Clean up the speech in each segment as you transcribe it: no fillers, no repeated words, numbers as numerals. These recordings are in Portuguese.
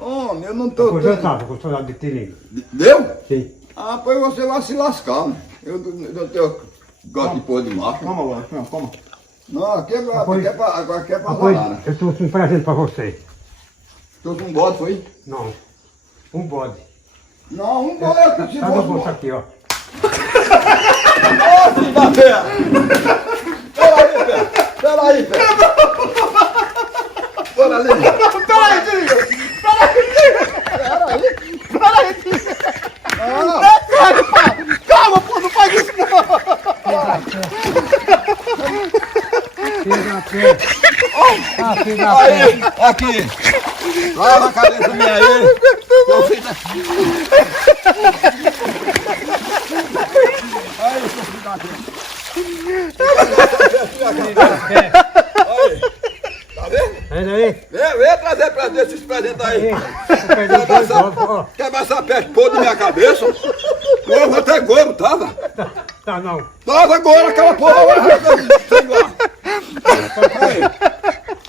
Homem, eu não tô... Aposentado de tirinho. Deu? Sim. Ah, pois você vai se lascar, né? Eu tenho gosto de pôr de macho. Toma, Luan, toma. Não, aqui é pra Depois varar. eu trouxe um presente pra você. Trouxe um bode, foi? Não. Um bode. Não, um bode é que se Tá no bolso aqui, ó. Ô, filho da pé! Peraí, pé! Bora ali! Peraí, Tirinho! Calma, pô, não faz isso não! Aí, aqui! Lava a cabeça minha aí! Seu filho da... Aí, seu filho da pé! Aí! Tá vendo? Aí. Vem trazer pra dentro esses presentes aí! Ó. Quebra essa peste podre na minha cabeça! Eu até gordo, tava! Tá não. Tava agora aquela porra! Sei lá!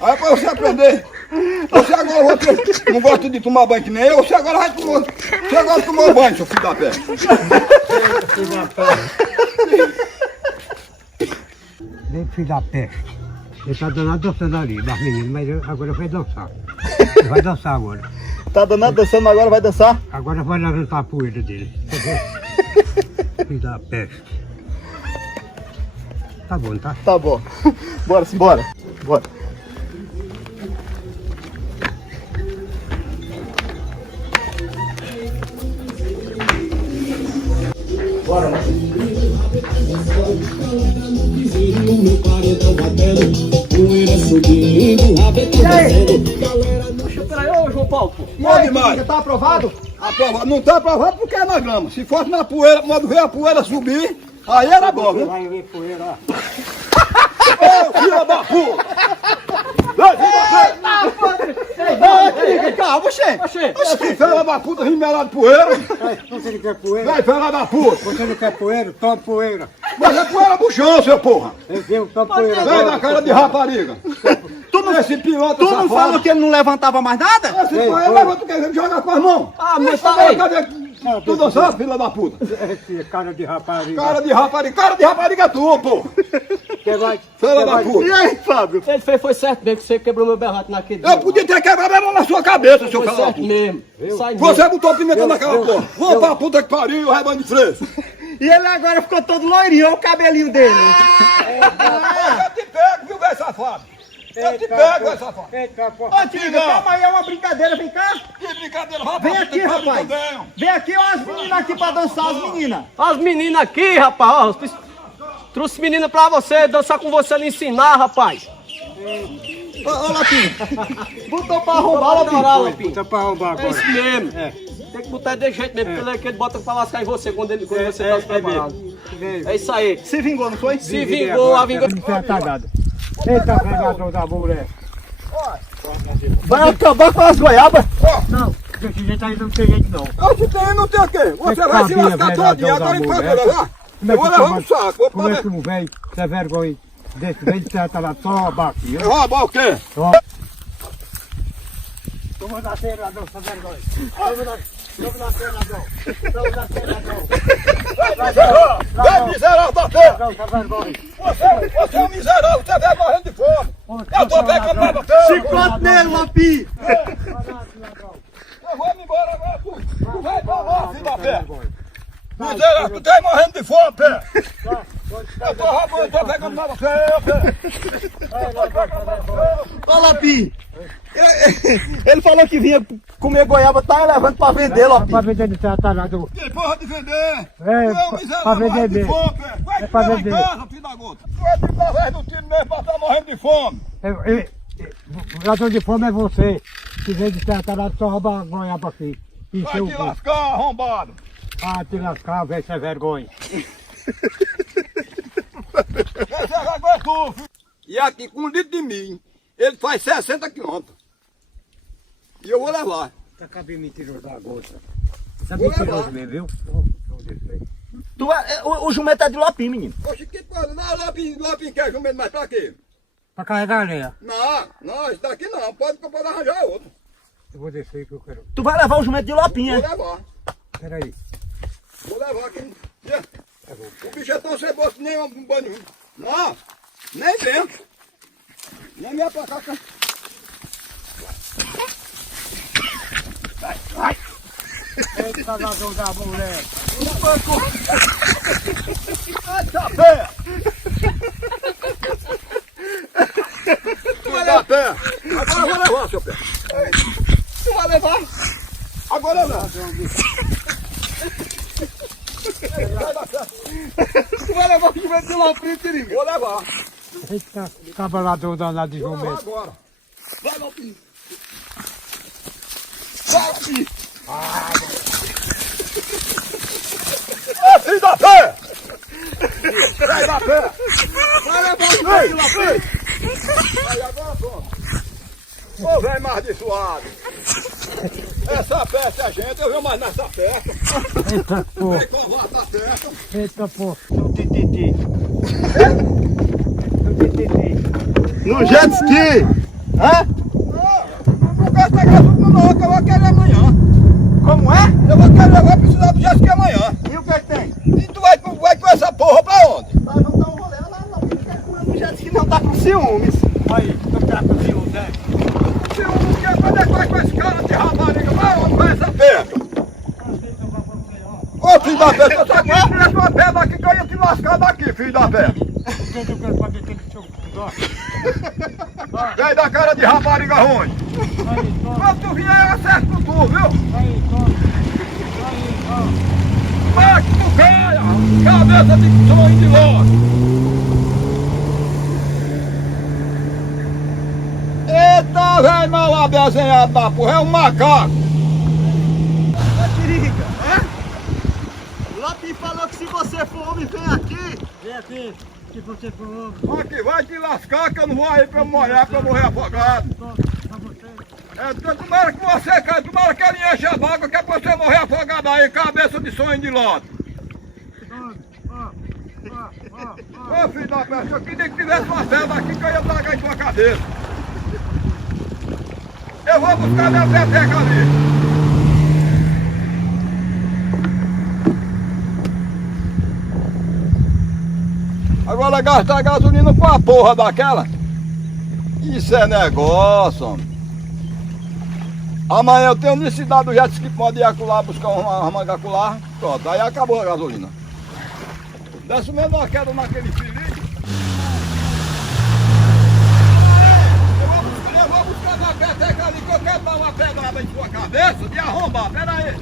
Aí pra você aprender! Você agora não gosta de tomar banho que nem eu, você agora vai tomar. Você agora tomou banho, seu filho da pé! Nem filho da peste. Ele tá danado dançando ali, das meninas, mas agora vai dançar. Vai dançar agora. Tá danado dançando, agora vai dançar? Agora vai levantar a poeira dele. Filho da peste. Tá bom, tá? Tá bom. Bora, simbora. Bora. Bora, mano. Meu paredão batendo, poeira subindo, rabeta descendo. Puxa, peraí, ô João Paulo. E Pode aí, mais. já tá aprovado? Aprovado. Não tá aprovado porque é na grama. Se fosse na poeira, quando ver a poeira subir, aí era bom, viu? Vai ver poeira, ó. Ô, filha da puta! Calma, oxê. Oxi, filha da puta, rimelado de poeira! Você não quer poeira? Vai, filha da puta! Você não quer poeira? Toma poeira. Mas é poeira do chão, seu porra! Eu toma poeira. Vem da cara de rapariga! Esse piloto Tu não falou que ele não levantava mais nada? Esse poeira levanta o que? Ele joga com as mãos! Ah, mas Tá tá aí, aí. cadê? Tu dançou, filha da puta? Esse cara de rapariga. Cara de rapariga é tua, pô! Que vai... Filha da puta! E aí, Fábio? Ele fez, foi certo mesmo, que você quebrou meu berrate naquele Eu podia ter quebrado ela na sua cabeça, seu Foi filho da certo puta! mesmo. Sai Você botou pimenta naquela porra! Vamos pra puta que pariu, rebanho de fresco! E ele agora ficou todo loirinho, olha o cabelinho dele. Eu te pego, viu, velho safado? Eu te pego, velho safado! Eita, porra. Ô, Tiga, calma aí, é uma brincadeira, vem cá. Que brincadeira, rapaz! Vem aqui, rapaz. Vem aqui, ó, as meninas aqui pra dançar, as meninas. As meninas aqui, rapaz, ó, trouxe menina pra você, dançar com você ali, ensinar, rapaz. Ô, Lapinho. Botou pra arrombar, Lapinho. Puta pra roubar É agora. isso mesmo. Tem que botar de jeito mesmo, porque ele é que ele bota pra lascar em você quando você tá se preparado. É isso aí. Se vingou, não foi? Se vingou, a vingança. Isso é tagado. Eita, pegador da mulher. Vai acabar com as goiabas. Não, desse jeito aí não tem jeito não. Eu te tenho, não tem o quê? Você vai se lascar todinho, agora em paz, levar? Eu vou levar um saco, vou Como é poder... que não vem? Você é vergonha desse vem de certa lá, toma aqui. Eu roubar o quê? Toma da cena, não, essa vergonha. Toma da cena, não. Vai, miserável da terra! Não, essa vergonha. Você é um miserável, você vai morrendo de fome! Eu tô pegando pra você! Chicote nele, Lapinho. Eu vou me embora agora, tu vai pra lá, filho da pé! Miserável, tu tá aí morrendo de fome, pé! Eu tô roubando, eu tô pegando pra você, pé! Ô, Lapinho. Ele falou que vinha comer goiaba, tá levando pra vender, Pra Lapinho. vender de certa lá. Que porra de vender! Tu É, é um pra miserável, vender morrendo de mesmo. fome, pé! Vai É pra comer lá em vender. casa, filho da gota! Tu é de através do tiro mesmo pra tá morrendo de fome! Ladrão de fome é você. Que vem de certa lá, só rouba goiaba aqui. Vai Encheu o te cu. lascar, arrombado! Ah, te lascar, velho, isso é vergonha. Esse é vergonha tu, filho! E aqui, com 1 litro de milho, ele faz 60 quilômetros. E eu vou levar. Tá cabelo mentiroso da gota. Tá Vou mentiroso levar. mesmo, viu? O jumento é de Lapinho, menino. Oxe, que coisa, não, Lapinho quer jumento, mas pra quê? Pra carregar areia. Não, esse daqui não, pode arranjar outro. Eu vou descer que eu quero. Tu vai levar o jumento de Lopinha. Vou levar. Peraí. Vou levar aqui. O bicho é tão ceboso que nem um banho. Não, nem vem. Nem me apacar. Vai. Eita, ladrão da mulher. Eita, pé. Tu vai levar pé. Agora eu vou levar, seu pé. Tu vai levar. Agora não. Tu vai levar o jumento de Lopinha, Tiringa. Vou levar. Eita, acaba ladrão danado de Vou levar jumento. agora. Vai, Lopinha. Vai, Lopinha. Ô, filho da pé! Sai da pé! Vai levar o jumento de Lopinha. Aí, agora pronto. Ô, velho amaldiçoado. Essa peça é gente, eu vi mais nessa peça. Eita, pô. Vem covar essa peça. Eita, pô. No tititi. No tititi. No jet ski. Hã? Não gasta gasolina não, que eu vou querer amanhã. Como é? Eu vou precisar do Jéssica amanhã. E o que é que tem? E tu vai com essa porra pra onde? Tá, vamos dar um rolê lá, não. O jet ski não tá com ciúmes. Aí, tu tá com ciúme, né? Se eu não quer fazer coisa com esse cara de rapariga, vai onde vai essa perna? Ô filho da perna, eu só queria tirar tua perna daqui que eu ia te lascar daqui, filho da perna. Eu quero pra meter no seu dó. Vem da cara de rapariga ruim. Aí, toma. Quando tu vier, eu acerto com tu, viu? Aí, toma. Aí, ó. Vai que tu caia! Cabeça de sonho de logo! Eita, velho mal abezenhado da porra, é um macaco! Tiringa. Lopinha falou que se você for homem, vem aqui. Vem aqui, se você for homem. Aqui, vai te lascar que eu não vou aí pra eu molhar, pra eu morrer afogado! Toma, pra você. É, tomara que você caia, tomara que ele enche a d'água, que é pra você morrer afogado aí, cabeça de sonho de lote! Toma, ó. Ô filho da peça, eu queria que tivesse uma cela aqui que eu ia tacar em tua cabeça! Eu vou buscar minha peteca ali! Agora gastar gasolina com a porra daquela? Isso é negócio, homem. Amanhã eu tenho necessidade do jet ski, pode ir acolá, buscar uma manga acolá. Pronto, aí acabou a gasolina. Desce o menor queda naquele filho. Eu vou buscar uma peteca ali que eu quero dar uma pedrada em sua cabeça de arrombar, pera aí.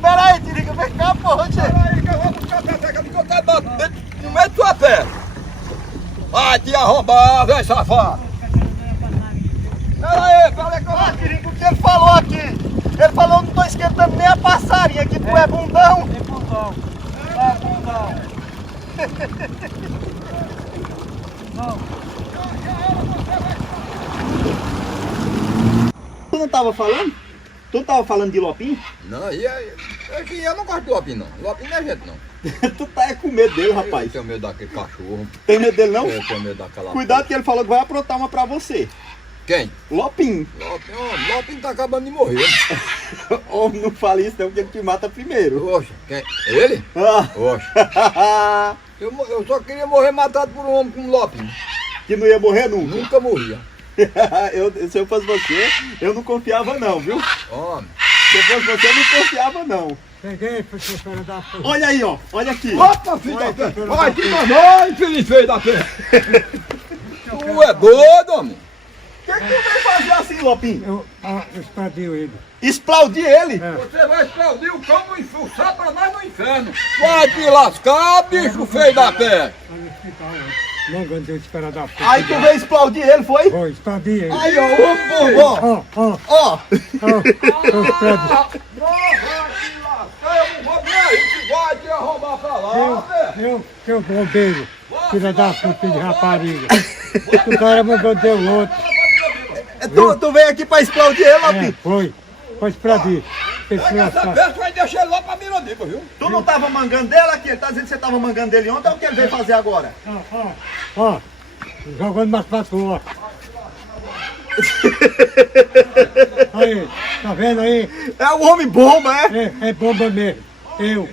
Pera aí, Tiringa, vem cá, porra. Pera aí que eu vou buscar a peteca ali que eu quero dar no meio da tua perna. Vai te arrombar, velho safado. Pera aí que eu vou... Tiringa, o que ele falou aqui? Ele falou que não tô esquentando nem a passarinha, que tu é bundão. É bundão. É bundão. Não. Tu não tava falando? Tu não tava falando de Lopinha? Não, eu não gosto de Lopinha não. Lopinha não é gente não. Tu tá com medo dele, rapaz. Eu tenho medo daquele cachorro. Tem medo dele não? Eu tenho medo daquela... Cuidado que ele falou que vai aprontar uma pra você. Quem? Lopinha. Lopinha tá acabando de morrer. Homem, não fale isso não, porque ele te mata primeiro. Oxe, quem? Ele? Ah. Oxe. Eu só queria morrer matado por um homem com Lopinha. Que não ia morrer nunca. Nunca morria. Se eu fosse você, eu não confiava não, viu? Homem. Se eu fosse você, eu não confiava não. Peguei, foi seu filho da puta. Olha aí, ó. Olha aqui. Opa, filho da pé. Vai, que mamãe, infeliz feio da pé. Tu é doido, homem. O que tu veio fazer assim, Lopinha? Eu explodiu ele. Explodir ele? É. Você vai explodir o cão no inferno, o satanás no inferno. Vai te lascar, bicho feio da pé. Vai no hospital hoje. Não aguentei esperar da puta. Aí tu veio explodir ele, foi? Vou explodir ele. Aí, ó, ó. Ó, ó, Ó. explode. Eu não vou ver aí, que vai te arrombar pra lá, velho. Eu bombeiro. Filha da puta de rapariga. O cara mandou deu outro. Tu veio aqui pra explodir ele, Lopinha? É, foi. Foi explodir. Fez Pega essa engraçado. peça e vai deixar ele lá pra Mirodipa, viu? Tu não tava mangando dele aqui? Ele tá dizendo que você tava mangando dele ontem, é o que ele veio fazer agora? Ó, jogando mais pra tua. Aí, Tá vendo aí? É o homem bomba, é? É bomba mesmo. Eu.